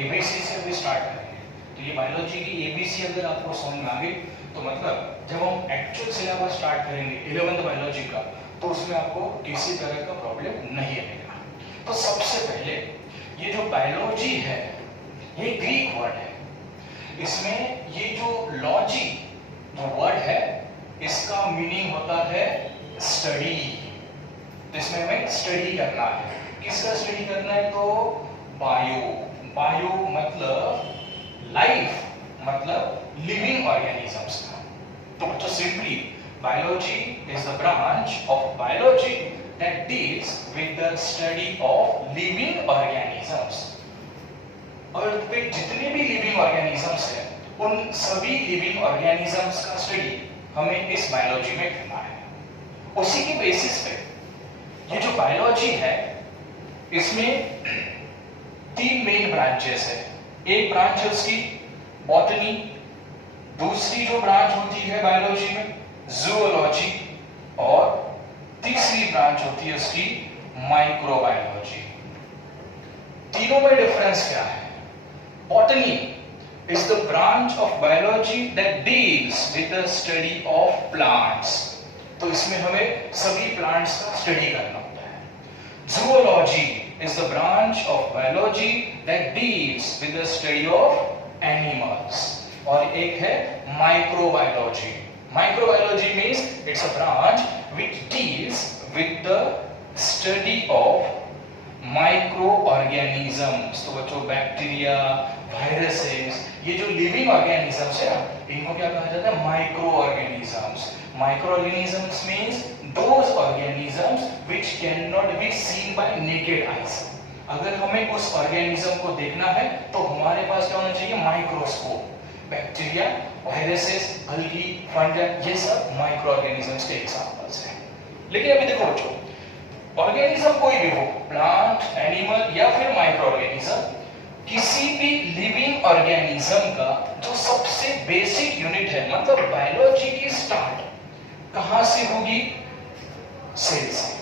ABC से अभी start करेंगे। तो ये बायोलॉजी की एबीसी अगर आपको समझ में आ गई तो मतलब जब हम एक्चुअल सिलेबस स्टार्ट करेंगे 11th बायोलॉजी का तो उसमें आपको किसी तरह का प्रॉब्लम नहीं आएगा। तो सबसे पहले ये जो बायोलॉजी है ये ग्रीक वर्ड है। इसमें ये जो लॉजी जो वर्ड है इसका मीनिंग होता है स्टडी। तो इसमें हमें स्टडी करना है। किसका स्टडी करना है? तो बायो। बायो मतलब लाइफ, मतलब लिविंग ऑर्गेनिजम्स का। तो बच्चों simply biology is the branch of biology that deals with the study of living organisms. Earth पे जितने भी लिविंग ऑर्गेनिजम्स हैं उन सभी लिविंग ऑर्गेनिजम्स का स्टडी हमें इस बायोलॉजी में करना है। उसी के बेसिस पे ये जो बायोलॉजी है इसमें 3 मेन ब्रांचेस है। एक ब्रांच है उसकी बॉटनी, दूसरी जो ब्रांच होती है बायोलॉजी में जूलॉजी, और तीसरी ब्रांच होती है उसकी माइक्रोबायोलॉजी। तीनों में डिफरेंस क्या है? Botany is the branch of biology that deals with the study of plants। तो इसमें हमें सभी प्लांट्स का स्टडी करना होता है। Zoology is the branch of biology that deals with the study of animals। और एक है microbiology। Microbiology means it's a branch which deals with the study of microorganisms। तो बच्चों बैक्टीरिया, वायरसेस, ये जो लिविंग ऑर्गेनिजम्स है इनको क्या कहा जाता है? Micro organisms. Micro organisms means those organisms which can not be seen bye naked eyes. अगर हमें उस ऑर्गेनिज्म को देखना है तो हमारे पास क्या होना चाहिए? Microscope. Bacteria, viruses, algae, fungus, ये सब माइक्रो ऑर्गेनिजम्स के एग्जांपल्स हैं। लेकिन अभी देखो बच्चों, ऑर्गेनिज्म कोई भी हो, प्लांट, एनिमल या फिर माइक्रो ऑर्गेनिज्म, किसी भी लिविंग ऑर्गेनिज्म का जो सबसे बेसिक यूनिट है, मतलब बायोलॉजी की स्टार्ट कहां से होगी? सेल से।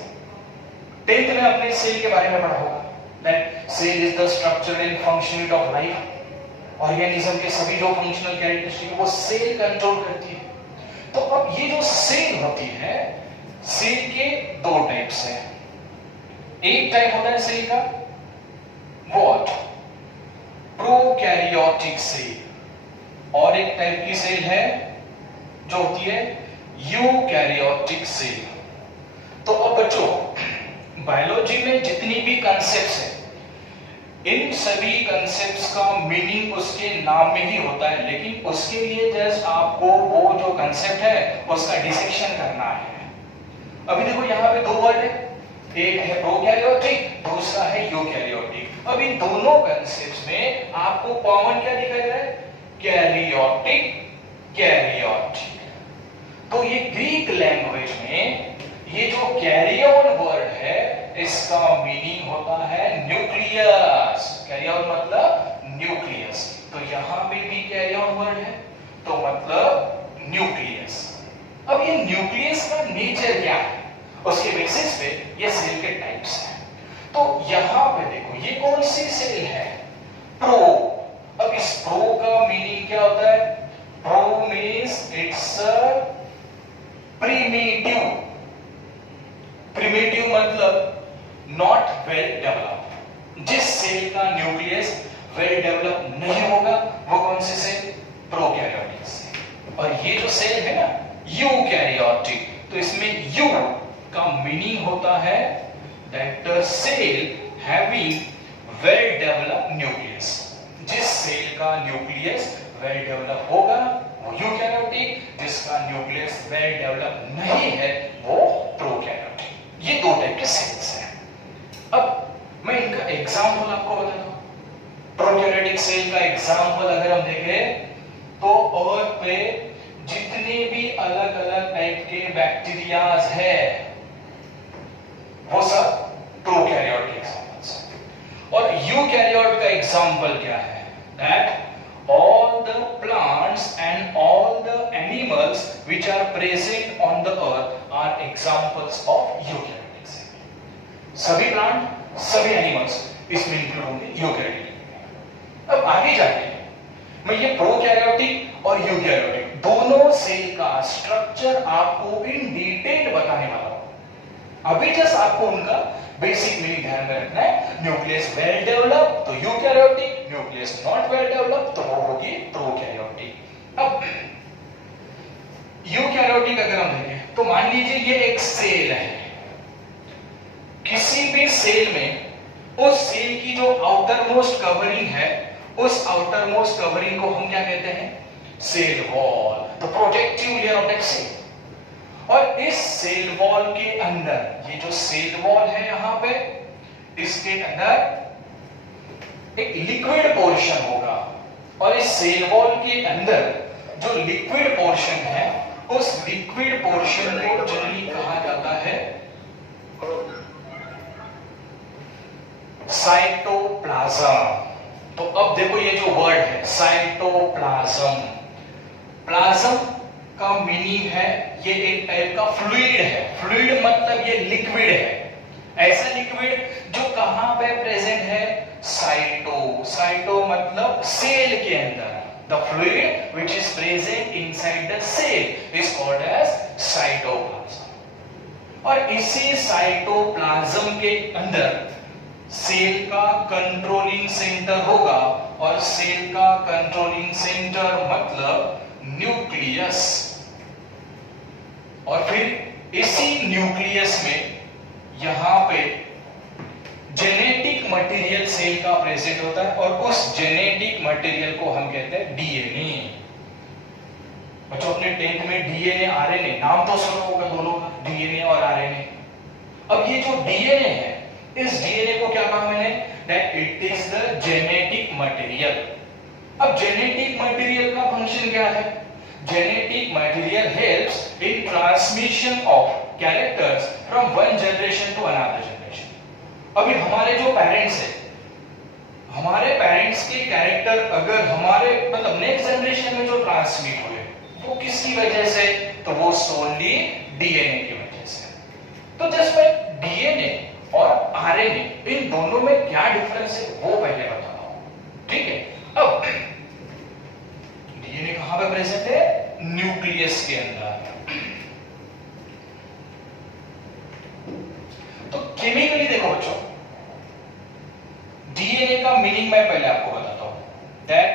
10th में आपने सेल के बारे में पढ़ा होगा that cell is the structure and function unit of life. Organism के सभी जो फंक्शनल कैरेक्टरिस्टिक है वो सेल कंट्रोल करती है। तो अब ये जो सेल होती है, सेल के 2 टाइप्स हैं। एक टाइप होता है सेल का व्हाट? Prokaryotic cell. और एक टाइप की सेल है जो होती है यूकैरियोटिक सेल। तो अब बच्चों बायोलॉजी में जितनी भी कंसेप्ट्स हैं इन सभी कंसेप्ट्स का मीनिंग उसके नाम में ही होता है, लेकिन उसके लिए जस्ट आपको वो जो कंसेप्ट है उसका डिसेक्शन करना है। अभी देखो यहाँ पे 2 वर्ड है, एक है प्रोकैरियोटिक, दूसरा है यूकैरियोटिक। अब इन दोनों कंसेप्ट्स में आपको कॉमन क्या दिखाई दे रहा है? Karyotic, karyotic. तो ये ग्रीक लैंग्वेज में ये जो कैरियन वर्ड है इसका मीनिंग होता है न्यूक्लियस। कैरियन मतलब न्यूक्लियस। तो यहां पे भी कैरियन वर्ड है तो मतलब न्यूक्लियस। अब ये न्यूक्लियस का नेचर क्या है उसके बेसिस पे ये सेल के टाइप्स हैं। तो यहां पे देखो ये कौन सी सेल है? प्रो। अब इस प्रो का मीनिंग क्या होता है? Pro means it's a primitive. Primitive मतलब नॉट वेल डेवलप्ड। जिस सेल का न्यूक्लियस वेल डेवलप नहीं होगा वो कौन सी सेल? Prokaryotic cell. और ये जो सेल है ना यूकैरियोटिक, तो इसमें यू का मीनिंग होता है that the cell having well developed nucleus. जिस सेल का न्यूक्लियस वेल डेवलप होगा वो यूकैरियोटिक, जिसका न्यूक्लियस वेल डेवलप नहीं है वो प्रोकैरियोटिक। ये 2 टाइप के सेल्स हैं। अब मैं इनका एग्जांपल आपको बताता हूं। प्रोकैरियोटिक सेल का एग्जांपल अगर हम देखें तो अर्थ पे जितने भी अलग अलग टाइप के बैक्टीरियाज है वो सब प्रोकैरियोट के एग्जांपल्स हैं। और यूकैरियोट का एग्जांपल क्या है? That all the plants and all the animals which are present on the earth are examples of eukaryotic cell। सभी प्लांट, सभी एनिमल्स इसमें इंक्लूड होंगे यूकैरियोटिक। अब आगे जाके मैं ये प्रोकैरियोटिक और यूकैरियोटिक दोनों सेल का स्ट्रक्चर आपको इन डिटेल बताने वाला हूं। अभी जस्ट आपको उनका बेसिक मीनिंग ध्यान में रखना है। न्यूक्लियस वेल डेवलप तो eukaryotic, nucleus not well develop तो वो होगी प्रोकैरियोटिक। अब यूकैरियोटिक अगर हम देखें तो मान लीजिए ये एक सेल है। किसी भी सेल में उस सेल की जो आउटर मोस्ट कवरिंग है, उस आउटर मोस्ट कवरिंग को हम क्या कहते हैं? Cell wall, the protective layer of that cell. और इस सेल वॉल के अंदर ये जो सेल वॉल है यहां पे, इसके अंदर एक लिक्विड पोर्शन होगा और इस सेल वॉल के अंदर जो लिक्विड पोर्शन है उस लिक्विड पोर्शन को जनरली कहा जाता है साइटोप्लाज्म। तो अब देखो ये जो वर्ड है साइटोप्लाज्म, प्लाज्म का मीनिंग है ये एक टाइप का फ्लूइड है। फ्लूइड मतलब ये लिक्विड है। ऐसा लिक्विड जो कहां पे प्रेजेंट है? साइटो। साइटो मतलब सेल के अंदर। The fluid which is present inside the cell is called as cytoplasm. और इसी साइटोप्लाज्म के अंदर सेल का कंट्रोलिंग सेंटर होगा और सेल का कंट्रोलिंग सेंटर मतलब न्यूक्लियस। और फिर इसी न्यूक्लियस में यहां पे जेनेटिक मटेरियल सेल का प्रेजेंट होता है और उस जेनेटिक मटेरियल को हम कहते हैं डीएनए। बच्चों अपने 10th में डीएनए आरएनए नाम तो सुना होगा दोनों का, डीएनए और आरएनए। अब ये जो डीएनए है, इस डीएनए को क्या कहा मैंने? That it is the genetic material. अब जेनेटिक मटेरियल का फंक्शन क्या है? Genetic material helps in transmission of characters from one generation to another generation. अभी हमारे जो पेरेंट्स है, हमारे पेरेंट्स के कैरेक्टर अगर हमारे मतलब नेक्स्ट जनरेशन में जो ट्रांसमिट हुए वो किसकी वजह से? तो वो सोनली डीएनए की वजह से। तो जस्ट मैं डीएनए और आरएनए इन दोनों में क्या डिफरेंस है वो पहले बता रहा हूं, ठीक है? अब डीएनए कहां पे प्रेजेंट है? न्यूक्लियस के अंदर। तो केमिकली देखो बच्चों, डीएनए का मीनिंग मैं पहले आपको बताता हूं। That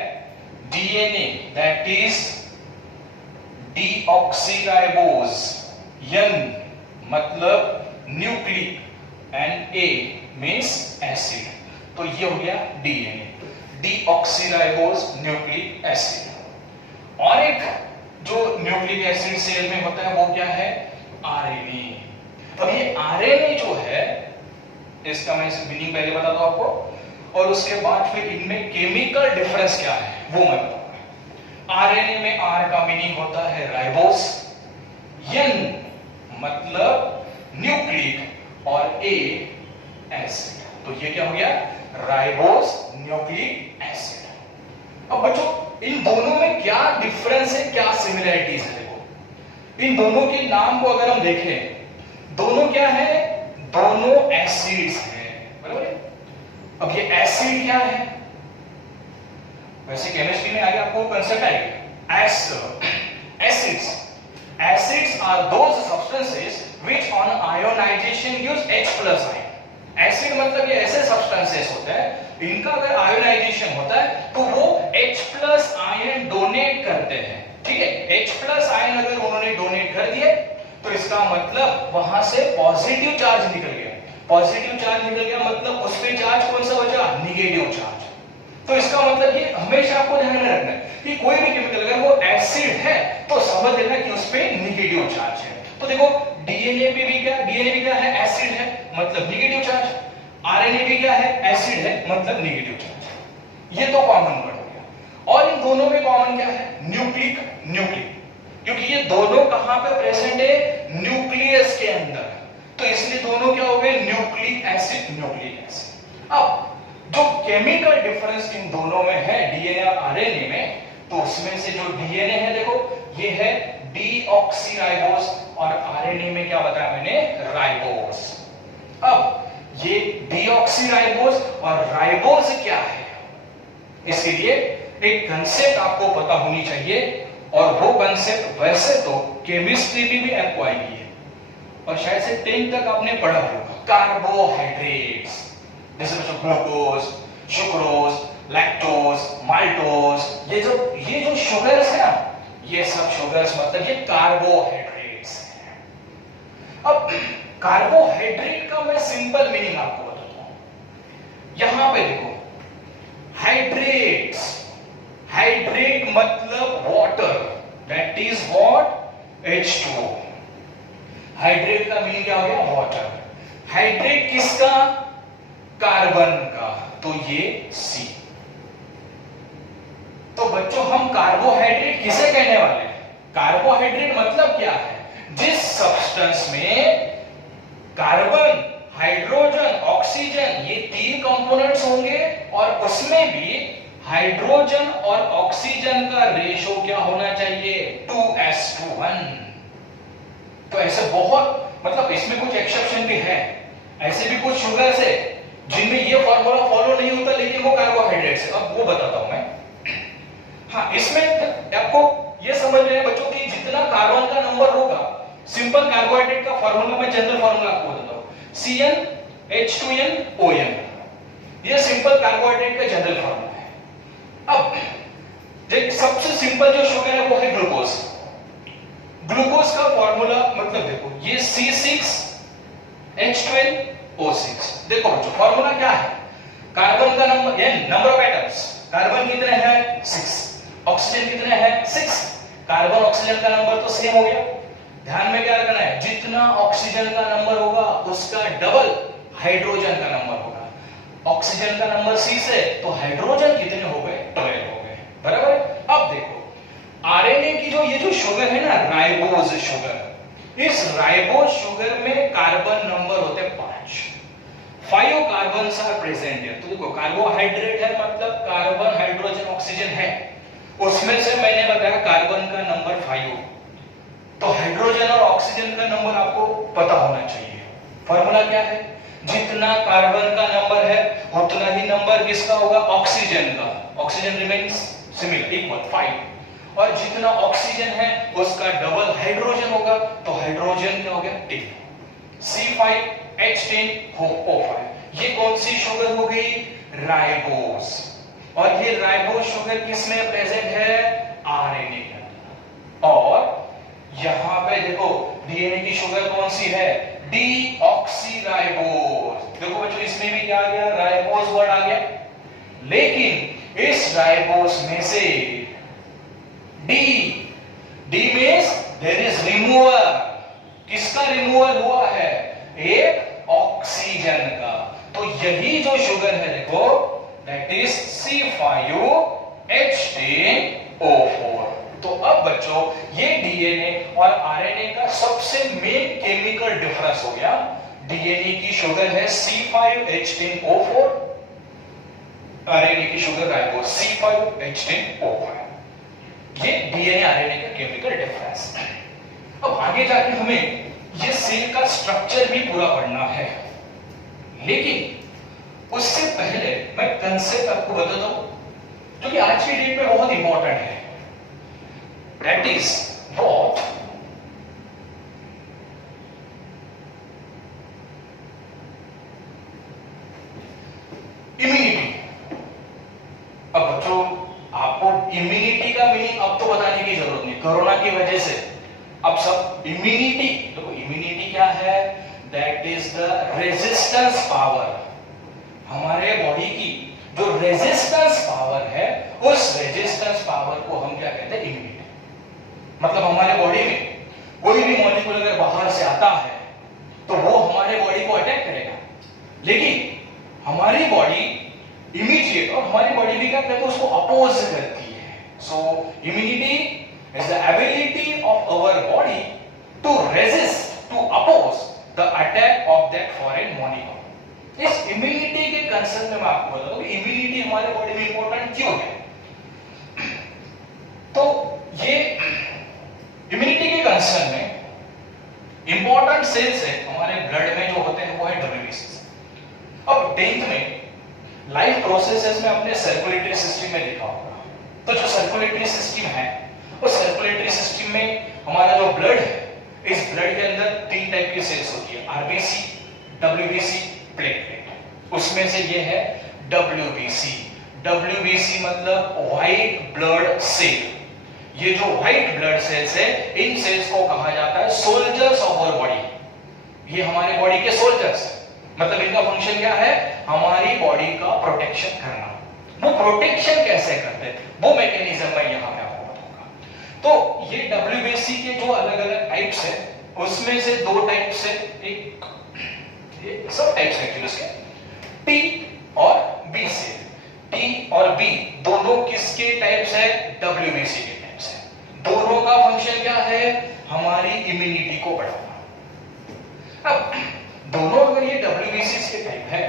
DNA that is deoxyribose. N मतलब nucleic and A means acid. तो ये हो गया डीएनए, डीऑक्सीराइबोज न्यूक्लिक एसिड। और एक जो न्यूक्लिक एसिड सेल में होता है वो क्या है? आरएनए। अब ये आरएनए जो है, इसका मैं मीनिंग पहले बताता हूं आपको और उसके बाद फिर इनमें केमिकल डिफरेंस क्या है वो मैं बताऊंगा। आरएनए में आर का मीनिंग होता है राइबोस, N मतलब न्यूक्लिक और A एसिड। तो ये क्या हो गया? Ribose nucleic acid. अब बच्चों इन दोनों में क्या डिफरेंस है, क्या सिमिलरिटीज है? देखो इन दोनों के नाम को अगर हम देखें, दोनों क्या है? दोनों एसिड्स हैं, बराबर है? अब ये एसिड क्या है? वैसे केमिस्ट्री में आगे आपको कंसेप्ट आएगा। Acids, acids are those substances which on ionization gives H+ ion. Acid मतलब ये ऐसे सब्सटेंसेस होते हैं इनका अगर आयोनाइजेशन होता है तो वो H+ आयन डोनेट करते हैं, ठीक है? H+ आयन अगर उन्होंने डोनेट कर दिए तो इसका मतलब वहां से पॉजिटिव चार्ज निकल गया। पॉजिटिव चार्ज निकल गया मतलब उस पे चार्ज कौन सा बचा? Negative charge. तो इसका मतलब ये हमेशा आपको ध्यान में रखना है कि कोई भी केमिकल अगर वो एसिड है तो समझ लेना कि उस पे नेगेटिव चार्ज है। तो देखो डीएनए पे भी क्या? डीएनए भी क्या है? एसिड है मतलब नेगेटिव चार्ज। आरएनए भी क्या है? एसिड है मतलब नेगेटिव चार्ज। ये तो कॉमन वर्ड हो गया। और इन दोनों में कॉमन क्या है? न्यूक्लिक, न्यूक्लिक, क्योंकि ये दोनों कहां पे प्रेजेंट है? न्यूक्लियस के अंदर। तो इसलिए दोनों क्या हो गए? Nucleic acid, nucleic acid. अब जो केमिकल डिफरेंस इन दोनों में है डीएनए और आरएनए में, तो उसमें से जो डीएनए है देखो ये है डीऑक्सीराइबोस और आरएनए में क्या बताया मैंने? राइबोस। अब ये डीऑक्सीराइबोस और राइबोस क्या है? इसके लिए एक कंसेप्ट आपको पता होनी चाहिए, और वो कंसेप्ट वैसे तो केमिस्ट्री में भी आपको आएगी है, और शायद से 10 तक आपने पढ़ा होगा। कार्बोहाइड्रेट्स जैसे बच्चों ग्लूकोज, सुक्रोज, लैक्टोज, माल्टोज, ये जो शुगर्स है ना, ये सब शुगर्स मतलब ये कार्बोहाइड्रेट्स हैं। अब कार्बोहाइड्रेट का मैं सिंपल मीनिंग आपको बताता हूं। यहां पे देखो, हाइड्रेट्स, हाइड्रेट मतलब water, that is what, H2O। Hydrate का मीनिंग क्या हो गया, वाटर। हाइड्रेट किसका, कार्बन का, तो ये C। तो बच्चों हम कार्बोहाइड्रेट किसे कहने वाले हैं? कार्बोहाइड्रेट मतलब क्या है, जिस सब्सटेंस में कार्बन, हाइड्रोजन, ऑक्सीजन ये 3 कंपोनेंट्स होंगे, और उसमें भी हाइड्रोजन और ऑक्सीजन का रेशो क्या होना चाहिए, 2:1। तो ऐसे बहुत, मतलब इसमें कुछ एक्सेप्शन भी है, ऐसे भी कुछ शुगर्स है जिनमें ये फॉर्मूला फॉलो नहीं होता, लेकिन वो कार्बोहाइड्रेट्स है। अब वो बताता हूं मैं। हाँ, इसमें आपको ये समझ लेना बच्चों कि जितना कार्बन का नंबर होगा, सिंपल कार्बोहाइड्रेट का फॉर्मूला, मैं जनरल फॉर्मूला आपको बताता हूं, CnH2nOn, ये सिंपल कार्बोहाइड्रेट का जनरल फॉर्मूला है। अब देख, सबसे सिंपल जो शुगर है वो है ग्लूकोज। ग्लूकोज का फॉर्मूला मतलब देखो, ये C6H12O6। देखो बच्चों, फॉर्मूला क्या है, कार्बन का नंबर, ये नंबर ऑफ एटम्स, कार्बन कितने हैं 6, ऑक्सीजन कितने हैं 6, कार्बन ऑक्सीजन का नंबर तो सेम हो गया। ध्यान में क्या रखना है, जितना ऑक्सीजन का नंबर होगा उसका डबल हाइड्रोजन का नंबर होगा। ऑक्सीजन का नंबर 6 है, तो हाइड्रोजन कितने हो गए, 12 हो गए, बराबर। अब देखो, आरएनए की जो ये जो शुगर है ना, राइबोज शुगर, इस राइबोज शुगर में कार्बन नंबर होते हैं 5 कार्बन्स आर प्रेजेंट है। तो देखो, कार्बोहाइड्रेट है मतलब कार्बन, हाइड्रोजन, ऑक्सीजन है, उसमें से मैंने बताया कार्बन का नंबर 5, तो हाइड्रोजन और ऑक्सीजन का नंबर आपको पता होना चाहिए। फॉर्मूला क्या है, जितना कार्बन का नंबर है उतना ही नंबर किसका होगा, ऑक्सीजन का। ऑक्सीजन रिमेन्स सिमिलर, इक्वल 5, और जितना ऑक्सीजन है उसका डबल हाइड्रोजन होगा, तो हाइड्रोजन क्या हो गया 10, C5H10O5। ये कौन सी शुगर हो गई, राइबोज। और ये राइबोज शुगर किसमें प्रेजेंट है, आरएनए के अंदर। और यहां पे देखो, डीएनए की शुगर कौन सी है, डीऑक्सीराइबोज। देखो बच्चों, इसमें भी क्या आ गया, राइबोज वर्ड आ गया, लेकिन इस राइबोज में से D means there is removal. किसका रिमूवल हुआ है, एक ऑक्सीजन का। तो यही जो शुगर है देखो, दैट इज C5H10O4। तो अब बच्चों, ये डीएनए और आरएनए का सबसे मेन केमिकल डिफरेंस हो गया। डीएनए की शुगर है C5H10O4, आरएनए की शुगर राइबोज C5H10O5। ये डीएनए आरएनए का केमिकल डिफरेंस। अब आगे जाके हमें ये सेल का स्ट्रक्चर भी पूरा पढ़ना है, लेकिन उससे पहले मैं कंसेप्ट आपको बताता हूं जो कि आज की डेट में बहुत इंपॉर्टेंट है। That is what immunity. अब बच्चों, आपको इम्यूनिटी का मीनिंग अब तो बताने की जरूरत नहीं, कोरोना की वजह से अब सब इम्यूनिटी। देखो, इम्यूनिटी क्या है, that is the resistance power. हमारे बॉडी की जो रेजिस्टेंस पावर है, उस रेजिस्टेंस पावर को हम क्या कहते हैं, इम्यूनिटी। मतलब हमारे बॉडी में कोई भी मॉलिक्यूल अगर बाहर से आता है तो वो हमारे बॉडी को अटैक करेगा, लेकिन हमारी बॉडी इमीडिएट, और हमारी बॉडी भी क्या करती है, उसको अपोज करती है। सो immunity is the ability of our body to resist, to oppose the attack of that foreign molecule. इस इम्यूनिटी के कंसर्न में मैं आपको बताऊं कि इम्यूनिटी हमारे बॉडी में इंपॉर्टेंट क्यों है। तो ये इम्यूनिटी के कंसर्न में इंपॉर्टेंट सेल्स है हमारे ब्लड में जो होते हैं, वो है WBCs। अब 10th में लाइफ प्रोसेस से सेल्स में आपने सर्कुलेटरी सिस्टम में देखा होगा। तो जो सर्कुलेटरी सिस्टम है, उस सर्कुलेटरी सिस्टम में हमारा जो ब्लड है, इस ब्लड के अंदर 3 टाइप की सेल्स होती है, आरबीसी, डब्ल्यूबीसी, प्लेटलेट। उसमें से ये है डब्ल्यूबीसी। डब्ल्यूबीसी मतलब व्हाइट ब्लड सेल। ये जो व्हाइट ब्लड सेल्स है, इन सेल्स को कहा जाता है सोल्जर्स ऑफ आवर बॉडी। ये हमारे बॉडी के सोल्जर्स, मतलब इनका फंक्शन क्या है? हमारी बॉडी का प्रोटेक्शन करना। वो प्रोटेक्शन कैसे करते हैं, वो मैकेनिज्म मैं यहां पे आपको बताऊंगा। तो ये डब्ल्यूबीसी के जो अलग अलग टाइप्स है, उसमें से 2 टाइप्स है, एक ये सब टाइप्स है एक्चुअली उसके, टी और बी सेल। टी और बी दोनों किसके टाइप्स है? डब्ल्यूबीसी के टाइप्स है। दोनों का फंक्शन क्या है? हमारी इम्यूनिटी को बढ़ाना। अब दोनों अगर ये डब्ल्यूबीसी के टाइप है,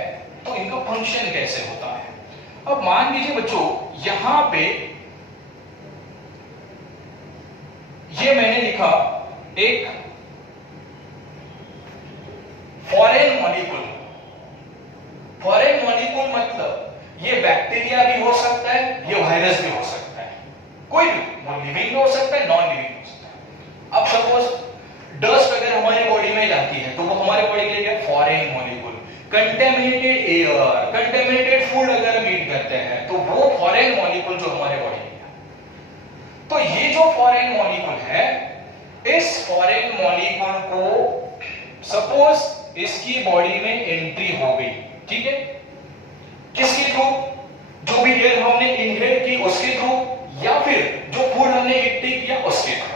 तो इनका फंक्शन कैसे होता है? अब मान लीजिए बच्चों, यहां पे ये मैंने लिखा एक फॉरेन मॉलिक्यूल। फॉरेन मॉलिक्यूल मतलब ये बैक्टीरिया भी हो सकता है, ये वायरस भी हो सकता है, कोई भी, वो लिविंग हो सकता है, नॉन लिविंग हो सकता है। अब सपोज डस्ट अगर हमारी बॉडी में जाती है, तो वो हमारे बॉडी के लिए क्या? Foreign molecule. Contaminated air, contaminated food अगर हम ईट करते हैं, तो वो फॉरेन मॉलिक्यूल जो हमारे बॉडी में है। तो ये जो फॉरेन मॉलिक्यूल है, इस फॉरेन मॉलिक्यूल को सपोज इसकी बॉडी में एंट्री हो गई, ठीक है, किसके थ्रू? जो भी एयर हमने इनहेल की उसके थ्रू, या फिर जो फूड हमने ईट किया उसके थ्रू।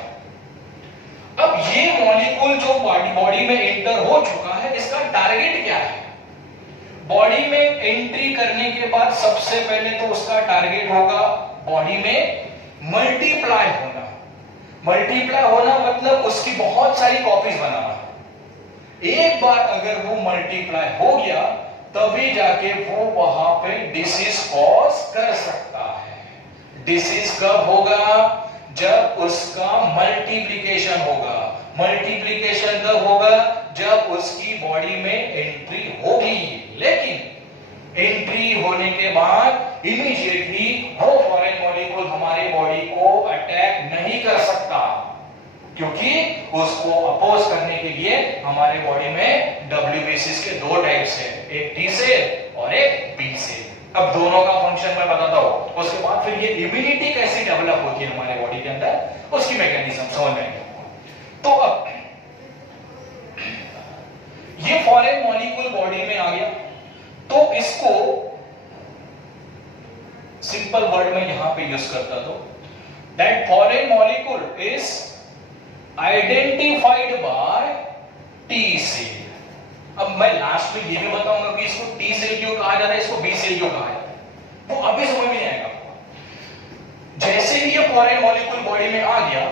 अब ये मॉलिक्यूल जो बॉडी में एंटर हो चुका है, इसका टारगेट क्या है? बॉडी में एंट्री करने के बाद सबसे पहले तो उसका टारगेट होगा बॉडी में मल्टीप्लाई होना। मल्टीप्लाई होना मतलब उसकी बहुत सारी कॉपीज बनाना। एक बार अगर वो मल्टीप्लाई हो गया, तभी जाके वो वहां पे डिसीज कॉज कर सकता है। डिसीज कब होगा? जब उसका मल्टीप्लिकेशन होगा। मल्टीप्लिकेशन कब होगा? जब उसकी बॉडी में एंट्री होगी। लेकिन एंट्री होने के बाद इमीडिएटली वो फॉरेन मॉलिक्यूल हमारी बॉडी को अटैक नहीं कर सकता, क्योंकि उसको अपोज करने के लिए हमारे बॉडी में डब्ल्यूबीसी के 2 टाइप्स है, एक टी सेल और एक बी सेल। अब दोनों का फंक्शन मैं बताता हूं, उसके बाद फिर ये इम्यूनिटी कैसे डेवलप होती है हमारे बॉडी के अंदर, उसकी मैकेनिज्म समझ में आएगी। तो अब ये फॉरेन मॉलिक्यूल बॉडी में आ गया, तो इसको सिंपल वर्ड में यहां पे यूज करता, तो that foreign molecule is identified by T cell. अब मैं लास्ट में ये भी बताऊंगा कि इसको टी सेल क्यों कहा जाता है, इसको बी सेल क्यों कहा जाता है, वो अभी समझ में आएगा। जैसे ही ये फॉरेन मॉलिक्यूल बॉडी में आ गया,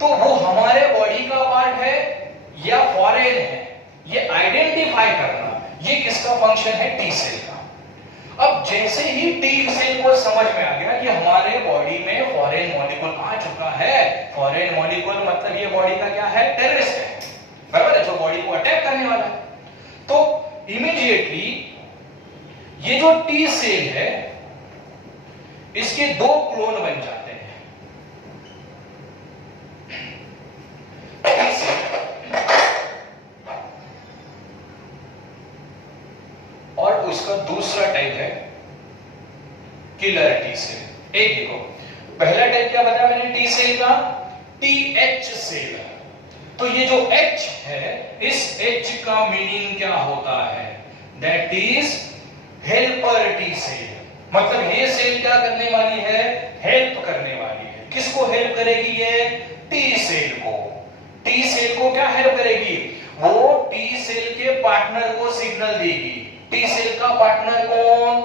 तो वो हमारे बॉडी का पार्ट है या फॉरेन है, ये आइडेंटिफाई करना, ये किसका फंक्शन है? टी सेल का। अब जैसे ही टी सेल को समझ में आ गया कि हमारे बॉडी में फॉरेन मॉलिक्यूल आ चुका है, फॉरेन मॉलिक्यूल मतलब ये बॉडी का क्या है? टेररिस्ट है, बराबर है, जो बॉडी को अटैक करने वाला है। तो इमीडिएटली ये जो टी सेल है, इसके 2 क्लोन बन जाते हैं। और उसका दूसरा टाइप है किलर टी सेल। एक देखो, पहला टाइप क्या बताया मैंने टी सेल का? TH cell. तो ये जो H है, इस H का मीनिंग क्या होता है? That is helper T cell. मतलब ये सेल क्या करने वाली है? हेल्प करने वाली है। किसको हेल्प करेगी ये? टी सेल को। टी सेल को क्या हेल्प करेगी? वो टी सेल के पार्टनर को सिग्नल देगी। टी सेल का पार्टनर कौन?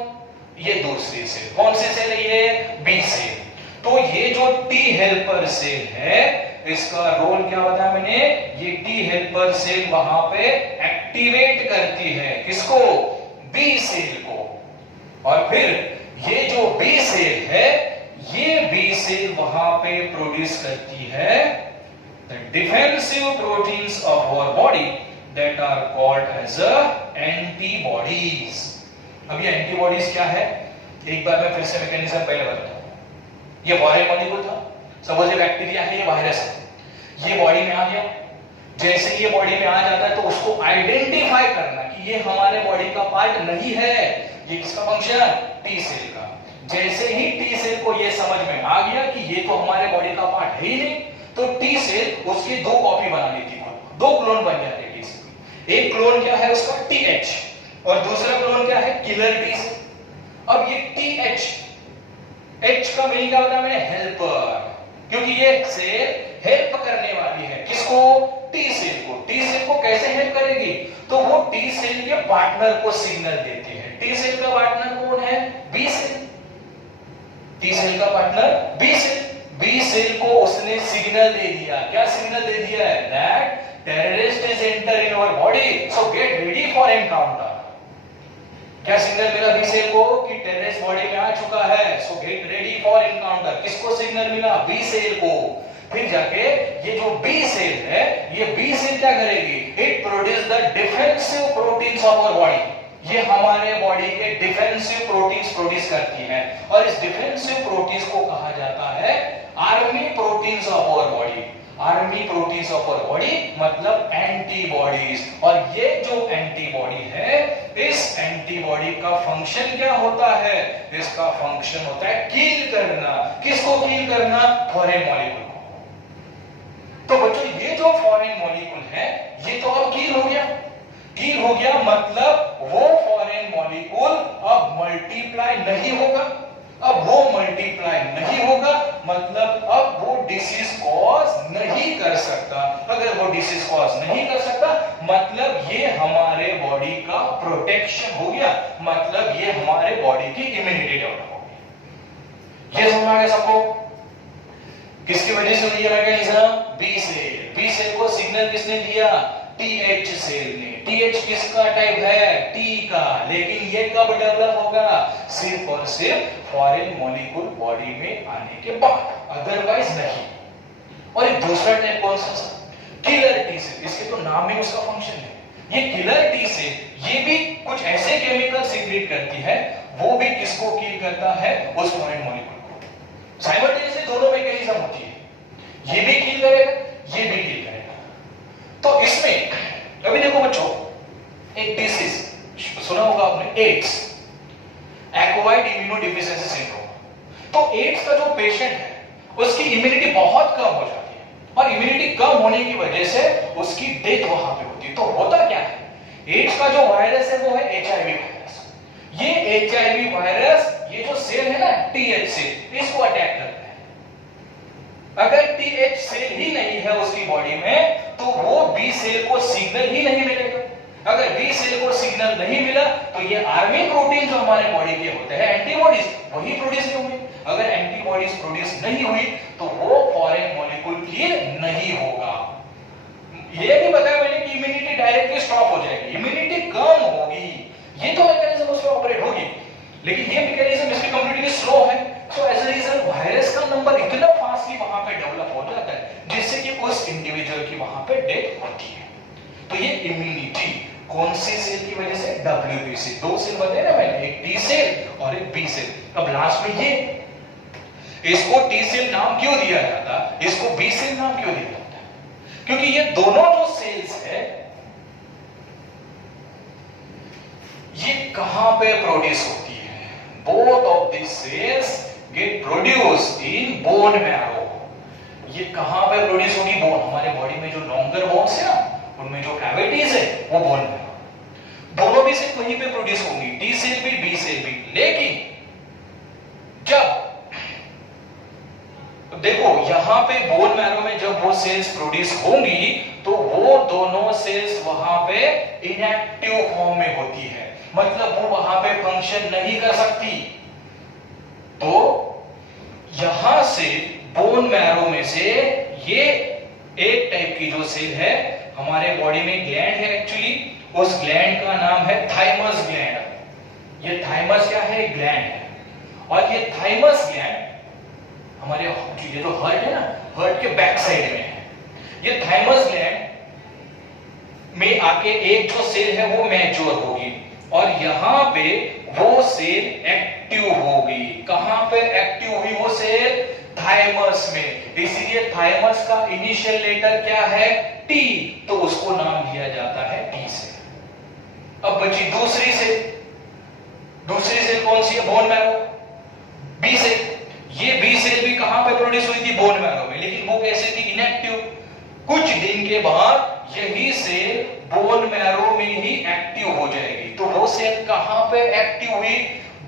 ये दूसरी सेल। कौन सी सेल है ये? B cell. तो ये जो टी हेल्पर सेल है, इसका रोल क्या बताया मैंने? ये टी हेल्पर सेल वहां पे एक्टिवेट करती है किसको? बी सेल को। और फिर ये जो बी सेल है, ये बी सेल वहां पे प्रोड्यूस करती है the defensive proteins of our body that are called as antibodies। अब ये एंटीबॉडीज क्या है? एक बार मैं फिर से मैकेनिज्म पहले बताता हूं। ये फॉरेन मॉलिक्यूल था, सपोज ये बैक्टीरिया है, ये वायरस है, ये बॉडी में आ गया। जैसे ये बॉडी में आ जाता है तो उसको आइडेंटिफाई करना कि ये हमारे बॉडी का पार्ट नहीं है। ये किसका फंक्शन? टी सेल का। जैसे ही टी सेल को ये समझ में आ गया कि ये तो हमारे बॉडी का पार्ट है ही नहीं, तो टी सेल उसकी दो कॉपी बना लेती है, दो क्लोन बन जाते हैं टी सेल। एक क्लोन क्या है उसका? टीएच, और दूसरा क्लोन क्या है? Killer T cell. अब ये टीएच, एच का मीनिंग क्या होता है? मैंने हेल्पर, क्योंकि ये सेल हेल्प करने वाली है। किसको? टी सेल को। टी सेल को कैसे हेल्प करेगी? तो वो टी सेल के पार्टनर को सिग्नल देती है। टी सेल का पार्टनर कौन है? B cell. टी सेल का partner B cell. B cell को उसने सिग्नल दे दिया। क्या सिग्नल दे दिया है? That terrorist is enter in your body, so get ready for encounter. क्या सिग्नल मिला बी सेल को? कि टेररिस्ट बॉडी में आ चुका है, सो गेट रेडी फॉर एनकाउंटर। किसको सिग्नल मिला? बी सेल को। फिर जाके ये जो बी सेल है, ये बी सेल क्या करेगी? It produce the defensive proteins of our body. ये हमारे बॉडी के डिफेंसिव प्रोटीन्स प्रोड्यूस करती है, और इस डिफेंसिव प्रोटीन्स को कहा जाता है army proteins of our body. Army proteins of our body मतलब एंटीबॉडीज। और ये जो एंटीबॉडी है, इस एंटीबॉडी का फंक्शन क्या होता है? इसका फंक्शन होता है किल करना। किसको किल करना? फॉरेन मॉलिक्यूल को। तो बच्चों ये जो फॉरेन मॉलिक्यूल है, ये तो अब किल हो गया। किल हो गया मतलब वो फॉरेन मॉलिक्यूल अब मल्टीप्लाई नहीं होगा। अब वो मल्टीप्लाई नहीं होगा मतलब अब वो डिसीज कॉज नहीं कर सकता। अगर वो डिसीज कॉज नहीं कर सकता मतलब ये हमारे बॉडी का प्रोटेक्शन हो गया, मतलब ये हमारे बॉडी की इम्यूनिटी डेवलप हो गई। ये समझ आ गया सबको? किसकी वजह से हुई है mechanism? B cell. B cell को सिग्नल किसने दिया? टीएच सेल ने। टीएच किसका टाइप है? टी का। लेकिन ये कब डेवलप होगा? सिर्फ और सिर्फ फॉरेन मॉलिक्यूल बॉडी में आने के बाद, अदरवाइज नहीं। और एक दूसरा टाइप कौन सा? Killer T cell. इसके तो नाम में उसका फंक्शन है। ये किलर टी सेल, ये भी कुछ ऐसे केमिकल सीक्रेट करती है, वो भी किसको किल करता है? उस फॉरेन मॉलिक्यूल को। साइमल्टेनियसली दोनों मैकेनिज्म होती है, ये भी किल करेगा, ये भी किल करेगा। तो इसमें अभी देखो बच्चों, एक डिसीज सुना होगा आपने, एड्स, एक्वायर्ड इम्यूनोडेफिशिएंसी सिंड्रोम। तो एड्स का जो पेशेंट है उसकी इम्यूनिटी बहुत कम हो जाती है, और इम्यूनिटी कम होने की वजह से उसकी डेथ वहां पे होती है। तो होता क्या है? एड्स का जो वायरस है वो है एचआईवी वायरस। ये एचआईवी वायरस, ये जो सेल है ना टीएच सेल, इसको अटैक करता है। अगर टीएच सेल ही नहीं है उसकी बॉडी में तो वो बी सेल को सिग्नल ही नहीं मिलेगा। अगर बी सेल को सिग्नल नहीं मिला तो ये आर्मी प्रोटीन जो हमारे बॉडी के होते हैं, एंटीबॉडीज, वही प्रोड्यूस नहीं होंगे। अगर एंटीबॉडीज प्रोड्यूस नहीं हुई तो वो फॉरेन मॉलिक्यूल किल नहीं होगा। ये भी बताया मैंने कि इम्यूनिटी डायरेक्टली स्टॉप हो जाएगी, इम्यूनिटी कम होगी। ये तो मैकेनिज्म उसमें ऑपरेट होगी, लेकिन ये मैकेनिज्म इसकी कंप्लीटली स्लो है। So as a reason virus का नंबर इतना फास्टली वहां पे डेवलप हो जाता है जिससे कि उस इंडिविजुअल की वहां पे डेथ होती है। तो ये इम्यूनिटी कौन सी सेल की वजह से? डब्ल्यूबीसी। दो सेल बताए ना मैंने, एक टी सेल और एक बी सेल। अब लास्ट में ये, इसको टी सेल नाम क्यों दिया जाता, इसको बी सेल नाम क्यों दिया जाता? क्योंकि ये दोनों जो सेल्स है ये कहां पे प्रोड्यूस होती है? Both of this cells get produced in bone marrow. ये कहां पे प्रोड्यूस होगी? बोन। हमारे बॉडी में जो लॉन्गर बोन्स है ना, उनमें जो कैविटीज है वो बोन मैरो। दोनों भी सेल वहीं पे प्रोड्यूस होंगी, टी सेल भी बी सेल भी। लेकिन जब देखो यहां पे बोन मैरो में जब वो सेल्स प्रोड्यूस होंगी तो वो दोनों सेल्स वहां पे इनएक्टिव फॉर्म में होती है, मतलब वो वहां पे फंक्शन नहीं कर सकती। तो यहां से बोन मैरो में से ये एक टाइप की जो सेल है, हमारे बॉडी में ग्लैंड है एक्चुअली, उस ग्लैंड का नाम है थाइमस ग्लैंड। ये थाइमस क्या है? ग्लैंड है। और ये थाइमस ग्लैंड हमारे ये जो हार्ट है ना, हार्ट के बैक साइड में है। ये थाइमस ग्लैंड में आके एक जो सेल है वो मैच्योर होगी, और यहां पे वो सेल एक्टिव होगी। कहां पे एक्टिव हुई वो सेल? थाइमस में। इसलिए थाइमस का इनिशियल लेटर क्या है? टी, तो उसको नाम दिया जाता है टी सेल। अब बची दूसरी सेल। दूसरी सेल कौन सी है? Bone marrow, B cell. ये बी सेल भी कहां पे प्रोड्यूस हुई थी? बोन मैरो में। लेकिन वो कैसे थी? इनएक्टिव। कुछ दिन के बाद यही सेल बोन मैरो में ही एक्टिव हो जाएगी। तो वो सेल कहां पे एक्टिव हुई?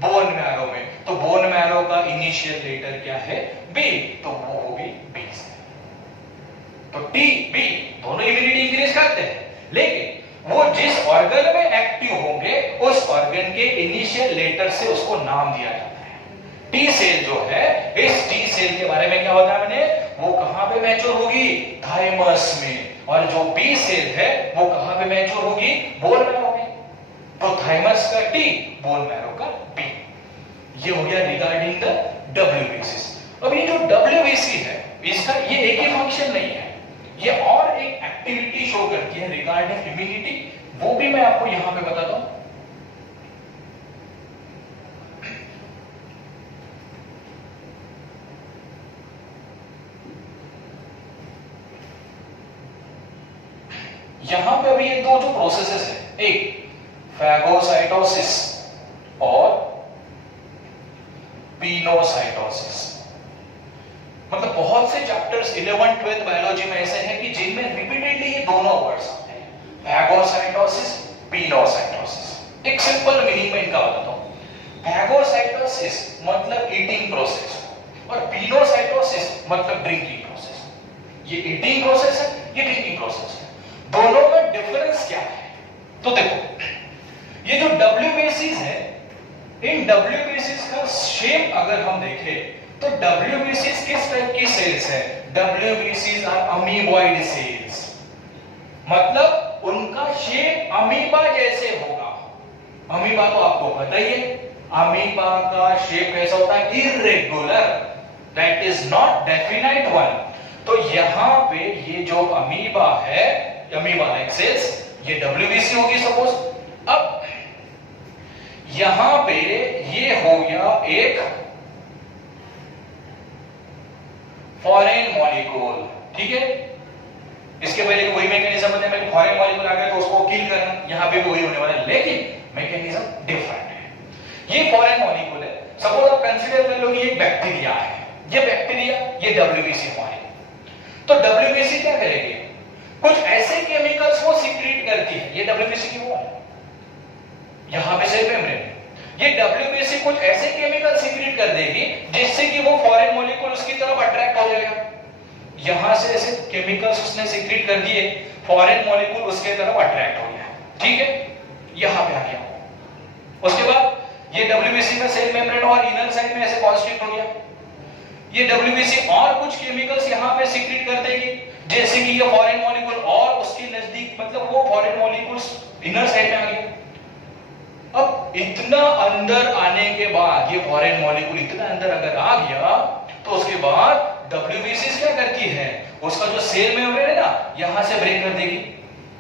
बोन मैरो में। तो बोन मैरो का इनिशियल लेटर क्या है? बी, तो वो होगी बी सेल। तो टी बी दोनों इम्यूनिटी इंक्रीज करते हैं, लेकिन वो जिस ऑर्गन में एक्टिव होंगे उस ऑर्गन के इनिशियल लेटर से उसको नाम दिया जाता है। टी सेल जो है, इस टी सेल के बारे में क्या होता है मैंने? वो कहां पे मैच्योर होगी? थाइमस में। और जो बी सेल है वो कहां पे मैच्योर होगी? बोन मैरो में। तो थाइमस का टी, बोन मैरो का बी। ये हो गया रिगार्डिंग द डब्ल्यूबीसी। अब ये जो डब्ल्यूबीसी है इसका ये एक ही फंक्शन नहीं है, ये और एक एक्टिविटी शो करती है रिगार्डिंग इम्यूनिटी, वो भी मैं आपको यहां पे बताता हूं। यहां पे अभी ये दो जो प्रोसेसेस है, एक फैगोसाइटोसिस और पिनोसाइटोसिस। मतलब बहुत से चैप्टर्स 11th 12th बायोलॉजी में ऐसे हैं कि जिनमें रिपीटेडली ये दोनों वर्ड्स आते हैं, फैगोसाइटोसिस, पिनोसाइटोसिस। एक सिंपल मीनिंग में इनका बताता हूं। फैगोसाइटोसिस मतलब ईटिंग प्रोसेस और पिनोसाइटोसिस मतलब ड्रिंकिंग प्रोसेस। ये ईटिंग प्रोसेस है, ये ड्रिंकिंग प्रोसेस है। दोनों में डिफरेंस क्या है? तो देखो, ये जो डब्ल्यूबीसीज है, इन डब्ल्यूबीसीज का शेप अगर हम देखें तो डब्ल्यूबीसीज किस टाइप की सेल्स है? डब्ल्यूबीसीज आर अमीबॉइड सेल्स। मतलब उनका शेप अमीबा जैसे होगा। अमीबा तो आपको पता ही है, अमीबा का शेप कैसा होता है? Irregular, that is not definite one. तो यहां पे ये जो अमीबा है, अमीबा लाइक सेल्स, ये डब्ल्यूबीसी होगी सपोज। अब यहां पे ये हो गया एक फॉरेन मॉलिक्यूल, ठीक है। इसके पहले वही मैकेनिज्म बताया मैंने, फॉरेन मॉलिक्यूल आ गया तो उसको किल करना, यहां पे भी वही होने वाला है, लेकिन मैकेनिज्म डिफरेंट है। ये फॉरेन मॉलिक्यूल है, सपोज आप कंसीडर कर लो कि एक बैक्टीरिया है, ये बैक्टीरिया, ये डब्ल्यूबीसी फॉरेन। तो डब्ल्यूबीसी क्या करेगी? कुछ ऐसे केमिकल्स वो सीक्रेट करती है, ये डब्ल्यूबीसी की वो है, यहां पे सेल मेम्ब्रेन। ये डब्ल्यूबीसी कुछ ऐसे केमिकल सीक्रेट कर देगी जिससे कि वो फॉरेन मॉलिक्यूल उसकी तरफ अट्रैक्ट हो जाएगा। यहां से ऐसे केमिकल्स उसने सीक्रेट कर दिए, फॉरेन मॉलिक्यूल उसके तरफ अट्रैक्ट हो गया, ठीक है, यहां पे आ गया। उसके बाद ये डब्ल्यूबीसी का सेल मेम्ब्रेन और इनर साइड में ऐसे कॉन्स्टिट्यूट हो गया। ये डब्ल्यूबीसी और कुछ केमिकल्स यहां पे सीक्रेट कर देगी, जैसे कि ये फॉरेन मॉलिक्यूल और उसके नजदीक, मतलब वो फॉरेन मॉलिक्यूल्स इनर साइड में आ गए। अब इतना अंदर आने के बाद, ये फॉरेन मॉलिक्यूल इतना अंदर अगर आ गया तो उसके बाद डब्ल्यूबीसी क्या करती है? उसका जो सेल मेम्ब्रेन है ना, यहां से ब्रेक कर देगी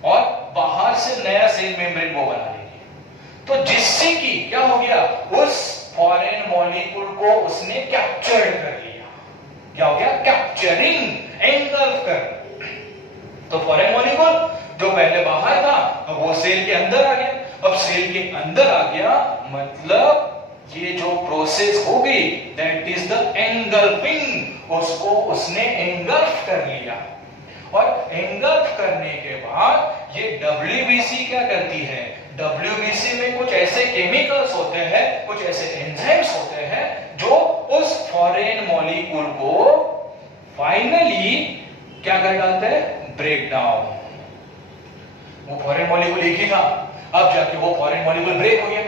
और बाहर से नया सेल मेम्ब्रेन वो बना देगी। तो जिससे कि क्या हो गया? उस फॉरेन मॉलिक्यूल को उसने कैप्चर कर लिया। क्या हो गया? कैप्चरिंग, एंगल्फ कर। तो फॉरेन मॉलिक्यूल जो पहले बाहर था तो वो सेल के अंदर आ गया। अब सेल के अंदर आ गया मतलब ये जो प्रोसेस हो गई, दैट इज द एंगल्फिंग। उसको उसने एंगल्फ कर लिया और एंगल्फ करने के बाद ये डब्ल्यूबीसी क्या करती है? डब्ल्यूबीसी में कुछ ऐसे केमिकल्स होते हैं, कुछ ऐसे एंजाइम्स होते हैं जो उस फॉरेन मॉलिक्यूल को फाइनली क्या कर डालते हैं? Break down. वो फॉरेन मॉलिक्यूल एक ही था, अब जाके वो फॉरेन मॉलिक्यूल ब्रेक हो गया।